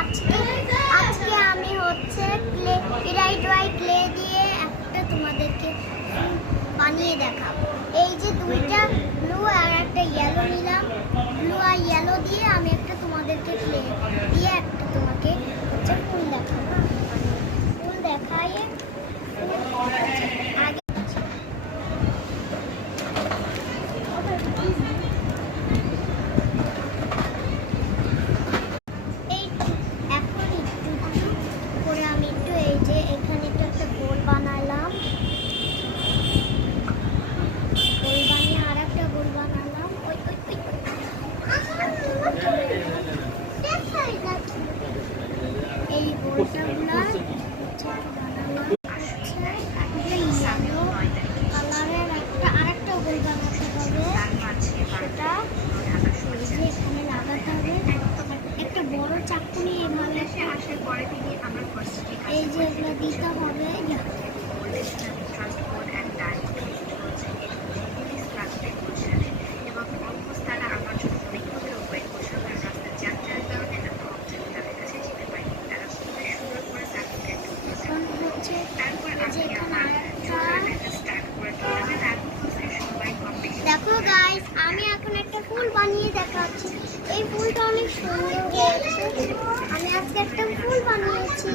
আজকে আজকে আমি হচ্ছে ক্লে দিয়ে একটা তোমাদেরকে বানিয়ে দেখাবো। এই যে দুইটা ব্লু আর একটা ইয়েলো নিলাম, ব্লু আর ইয়েলো দিয়ে আমি একটা তোমাদেরকে ক্লে দিয়ে একটা তোমাকে হচ্ছে ফুল দেখাবো। ফুল দেখাই আগে এই গোলটা কালারের আরেকটা গোল বানাতে হবে, সেটা এখানে লাগাতে হবে। একটা বড় চাকু নিয়ে এভাবে এই যে এগুলো দিতে হবে। দেখো গাইস, আমি এখন একটা ফুল বানিয়ে দেখাচ্ছি। এই ফুলটা অনেক সুন্দর হয়েছে। আমি আজকে একটা ফুল বানিয়েছি।